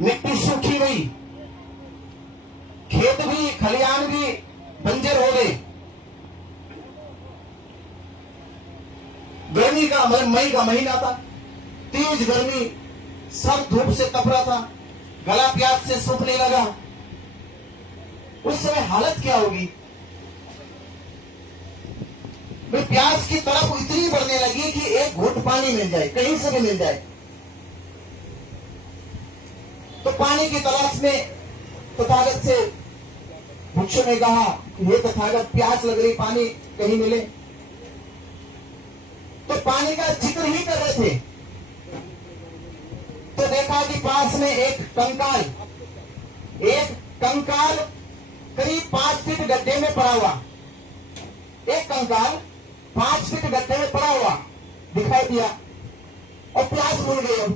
मिट्टी सूखी गई, खेत भी खलियान भी बंजर हो गए। गर्मी का मई का महीना था, तेज गर्मी, सब धूप से तप रहा था, गला प्यास से सूखने लगा। उस समय हालत क्या होगी? भाई प्यास की तरफ इतनी बढ़ने लगी कि एक घूंट पानी मिल जाए, कहीं से भी मिल जाए। तो पानी की तलाश में तथागत से भिक्षु ने कहा कि हे तथागत, प्यास लग रही, पानी कहीं मिले। तो पानी का जिक्र ही कर रहे थे तो देखा कि पास में एक कंकाल करीब 5 फीट गड्ढे में पड़ा हुआ, एक कंकाल 5 फीट गड्ढे में पड़ा हुआ दिखाई दिया और प्यास भूल गई। अब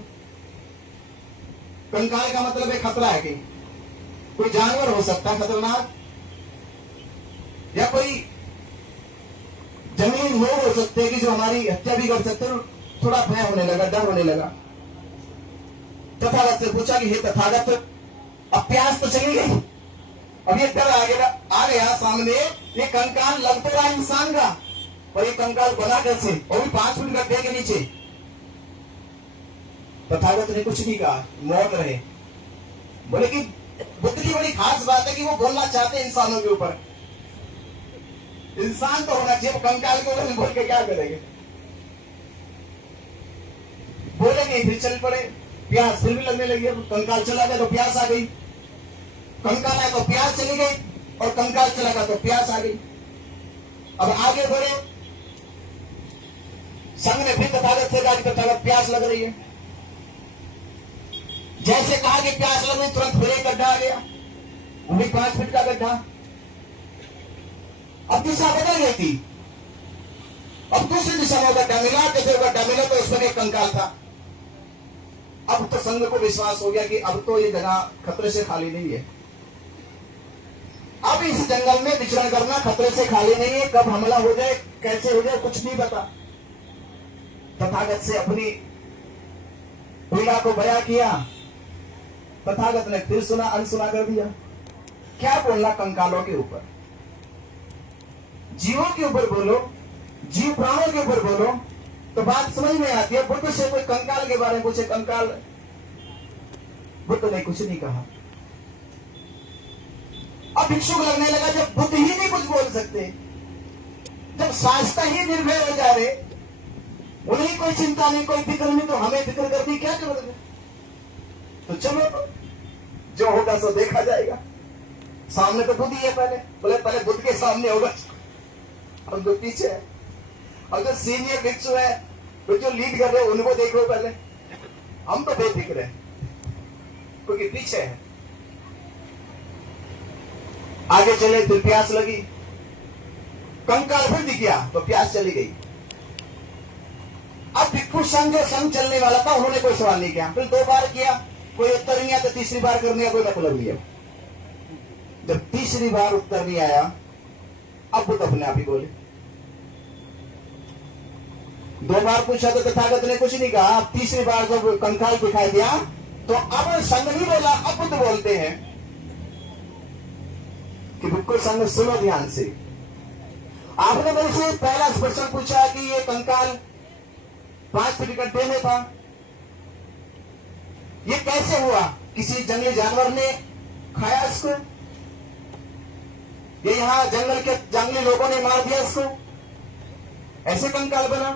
कंकाल का मतलब है खतरा है कि कोई जानवर हो सकता है खतरनाक, या कोई जंगली लोग हो सकते हैं कि जो हमारी हत्या भी कर सकते हैं। थोड़ा भय होने लगा, डर होने लगा। तथागत से पूछा कि हे तथागत, अब प्यास तो चली गई, अब ये डर आ गया सामने, ये कंकाल लग तो रहा इंसान का, और ये कंकाल बना कैसे, और भी 5 फीट गड्ढे के नीचे। तथागत ने कुछ नहीं कहा, मौन रहे। बोले कि बुद्ध की बड़ी खास बात है कि वो बोलना चाहते हैं इंसानों के ऊपर। इंसान तो होना चाहिए, कंकाल के ऊपर बोल के क्या करेंगे? बोले नहीं, फिर चल पड़े। प्यास फिर भी लगने लगी, कंकाल चला गया तो प्यास आ गई, कंकाल आया तो प्यास चली गई, और कंकाल चला गया तो प्यास आ गई। अब आगे बढ़े, संघ ने फिर तथागत से कहा कि तथागत, प्यास लग रही है। जैसे कहा कि प्यास लग रही, तुरंत फिर एक गड्ढा आ गया, वो भी 5 फीट का गड्ढा। अब दिशा बदल गई थी, अब दूसरी दिशा में गड्ढा मिला, जैसे गड्ढा मिला तो उसमें एक कंकाल था। अब तो संघ को विश्वास हो गया कि अब तो ये जगह खतरे से खाली नहीं है, अब इस जंगल में विचरण करना खतरे से खाली नहीं है। कब हमला हो जाए, कैसे हो जाए, कुछ नहीं पता। तथागत से अपनी पीड़ा को बयां किया। तथागत ने फिर सुना, अनसुना कर दिया। क्या बोलना कंकालों के ऊपर, जीवों के ऊपर बोलो, जीव प्राणों के ऊपर बोलो तो बात समझ में आती है। बुद्ध से कोई कंकाल के बारे में पूछे, कंकाल, बुद्ध ने कुछ नहीं कहा। अब भिक्षुक लगने लगा, जब बुद्ध ही नहीं कुछ बोल सकते, जब शास्त्र ही निर्भय हो जा रहे, उन्हें कोई चिंता नहीं, कोई फिक्र नहीं, तो हमें फिक्र करनी क्या जरूरत है? तो चलो, जो होगा सो देखा जाएगा। सामने तो बुद्ध ही है, पहले बुद्ध के सामने होगा, हम तो पीछे है। और जो सीनियर भिक्षु है, तो जो लीड कर रहे हैं, उनको देखो पहले, हम तो बेफिक्र है क्योंकि पीछे है। आगे चले, फिर प्यास लगी, कंकाल फिर दिख गया तो प्यास चली गई। अब भिक्षु संघ जो संघ चलने वाला था, उन्होंने कोई सवाल नहीं किया। फिर 2 बार किया, कोई उत्तर नहीं आया, तो तीसरी बार करने का कोई मतलब नहीं है। जब तीसरी बार उत्तर नहीं आया, अब बुद्ध अपने आप ही बोले। 2 बार पूछा तो तथागत ने कुछ नहीं कहा। अब तीसरी बार जब कंकाल दिखाई दिया तो अब संघ नहीं बोला, अब बुद्ध बोलते हैं कि भिक्षु संघ सुनो ध्यान से। आपने मेरे से पहला प्रश्न पूछा कि ये कंकाल 5 फीट गड्ढे में था, ये कैसे हुआ? किसी जंगली जानवर ने खाया इसको, ये यहां जंगल के जंगली लोगों ने मार दिया इसको, ऐसे कंकाल बना?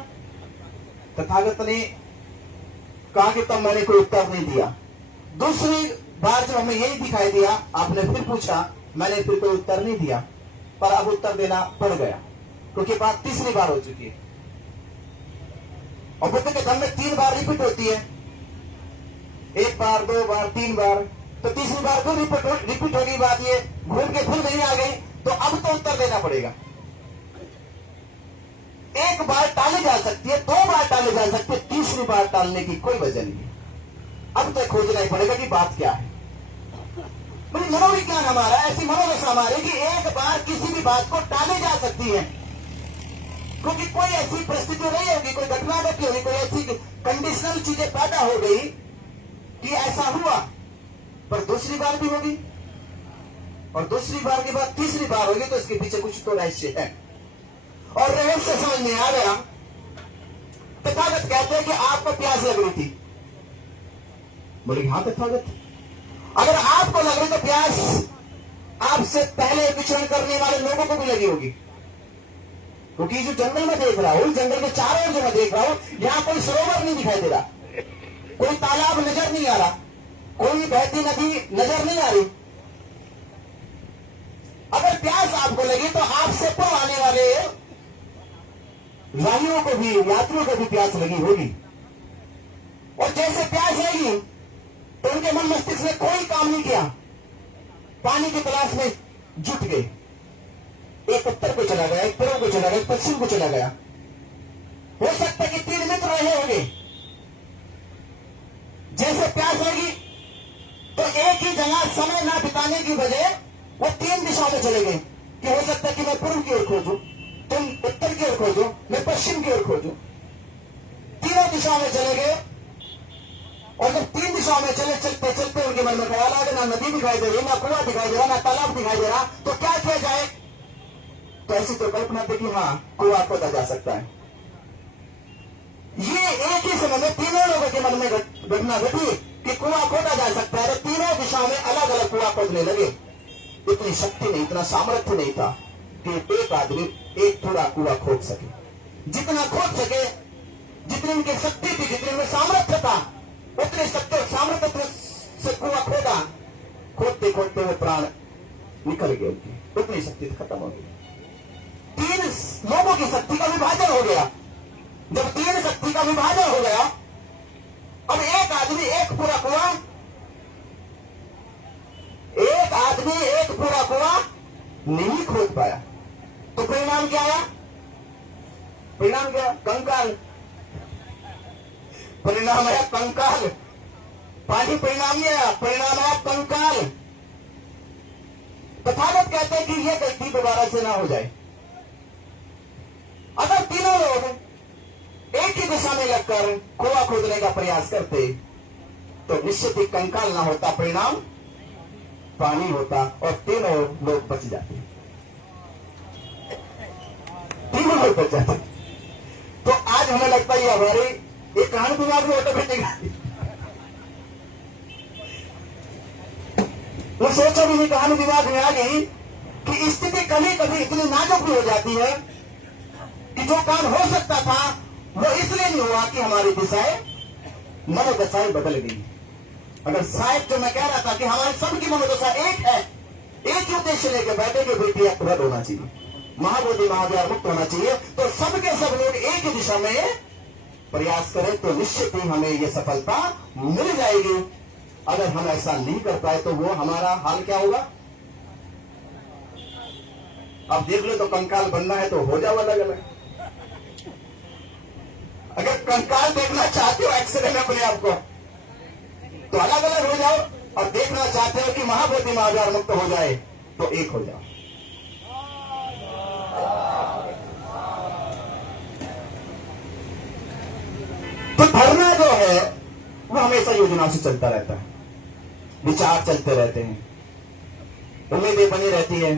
तथागत ने कहा कि तब मैंने कोई उत्तर नहीं दिया। दूसरी बार जब हमें यही दिखाई दिया, आपने फिर पूछा, मैंने फिर कोई उत्तर नहीं दिया, पर अब उत्तर देना पड़ गया क्योंकि बात तीसरी बार हो चुकी है। और बुद्ध के धर्म में 3 बार रिपीट होती है, 1 बार, 2 बार, 3 बार। तो तीसरी बार को रिपीट होगी बात, ये घूम के फिर नहीं आ गई, तो अब तो उत्तर देना पड़ेगा। 1 बार टाली जा सकती है, 2 बार टाली जा सकती है, तीसरी बार टालने की कोई वजह नहीं है। अब तो खोजना ही पड़ेगा कि बात क्या है। मनोविज्ञान हमारा, ऐसी मनोदशा हमारी कि 1 बार किसी भी बात को टाली जा सकती है, क्योंकि कोई ऐसी परिस्थिति नहीं होगी, कोई घटना घटी होगी, कोई ऐसी कंडीशनल चीजें पैदा हो गई कि ऐसा हुआ। दूसरी बार भी होगी, और दूसरी बार के बाद तीसरी बार होगी, तो इसके पीछे कुछ तो रहस्य है। और रहस्य समझ में आ गया। तथागत कहते हैं कि आपको प्यास लग रही थी। बोले हाँ तथागत, अगर आपको लग रही तो प्यास आपसे पहले विचरण करने वाले लोगों को भी लगी होगी, क्योंकि जो जंगल में देख रहा हूं, जंगल के चारों ओर जो मैं देख रहा हूं, यहां कोई सरोवर नहीं दिखाई दे रहा, कोई तालाब नजर नहीं आ रहा, कोई बहती नदी नजर नहीं आ रही। अगर प्यास आपको लगी तो आपसे पूर्व आने वाले राहियों को भी, यात्रियों को भी प्यास लगी होगी। और जैसे प्यास लगी तो उनके मन मस्तिष्क ने कोई काम नहीं किया, पानी की तलाश में जुट गए। एक उत्तर को चला गया, एक पूर्व को चला गया, एक पश्चिम को चला गया। हो सकता है कि 3 मित्र रहे होंगे। जैसे प्यास लगी तो एक ही जगह समय ना बिताने की बजाय वो 3 दिशाओं में चले गए कि हो सकता है कि मैं पूर्व की ओर खोजूं, तुम उत्तर की ओर खोजो, मैं पश्चिम की ओर खोजूं। तीनों दिशाओं में चले गए। और जब 3 दिशाओं में चले, चलते चलते उनके मन में ख्याल आ गया, ना नदी दिखाई दे रही, ना कुआं दिखाई दे रहा, ना तालाब दिखाई दे रहा, तो क्या किया जाए। तो ऐसी तो कल्पना थी कि हाँ कुआं खोदा जा सकता है। ये एक ही समय में तीनों लोगों के मन में घटना घटी कि कुआं खोदा जा सकता है। तीनों दिशाओं में अलग अलग कुआं खोदने लगे। इतनी शक्ति नहीं, इतना सामर्थ्य नहीं था कि एक आदमी एक पूरा कुआं खोद सके। जितना खोद सके, जितनी उनकी शक्ति थी, जितनी उनमें सामर्थ्य था, उतने शक्ति और सामर्थ्य से कुआं खोदा। खोदते खोदते हुए प्राण निकल गए उनकी, उतनी शक्ति खत्म हो गई। 3 लोगों की शक्ति का विभाजन हो गया। जब 3 शक्ति का विभाजन हो गया, अब एक आदमी एक पूरा कुआं, एक आदमी एक पूरा कुआं नहीं खोद पाया। तो परिणाम क्या आया? परिणाम क्या? कंकाल। परिणाम आया कंकाल। पानी परिणाम नहीं आया, परिणाम आया कंकाल। तथागत कहते हैं कि यह गलती दोबारा से ना हो जाए। अगर तीनों लोग एक ही दिशा में लगकर कुआं खोदने का प्रयास करते तो निश्चित ही कंकाल ना होता, परिणाम पानी होता और तीनों लोग बच जाते। तीनों लोग बच जाते। तो आज हमें लगता है हमारी एक कहानी दिमाग में ऑटोमेटिक वो सोचा भी नहीं, कहानी दिमाग में आ गई कि स्थिति कभी कभी इतनी नाजुक भी हो जाती है कि जो काम हो सकता था वो इसलिए नहीं हुआ कि हमारी दिशाएं, मनोदशाएं बदल गई। अगर शायद जो मैं कह रहा था कि हमारे सबकी मनोदशा एक है, एक ही उद्देश्य लेकर बैठे कि बेटी प्रद होना चाहिए, महाबोधि महाविहार मुक्त होना चाहिए, तो सबके सब लोग एक ही दिशा में प्रयास करें तो निश्चित ही हमें यह सफलता मिल जाएगी। अगर हम ऐसा नहीं कर पाए तो वो हमारा हाल क्या होगा? अब देख लो, तो कंकाल बनना है तो हो जाओ अलग अलग। अगर कंकाल देखना चाहते हो एक्सरे में अपने आप को, तो अलग अलग हो जाओ, और देखना चाहते हो कि महाबोधि महाविहार मुक्त हो जाए तो एक हो जाओ। तो धरना जो है वो हमेशा योजनाओं से चलता रहता है, विचार चलते रहते हैं, उम्मीदें बनी रहती है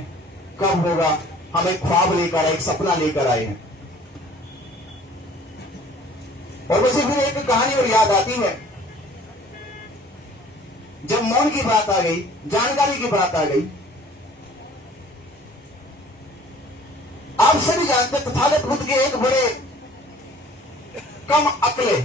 कब होगा। हम एक ख्वाब लेकर आए, एक सपना लेकर आए हैं। और मुझे फिर एक कहानी और याद आती है। जब मौन की बात आ गई, जानकारी की बात आ गई, आप सभी जानते तथागत बुद्ध के एक बड़े कम अकले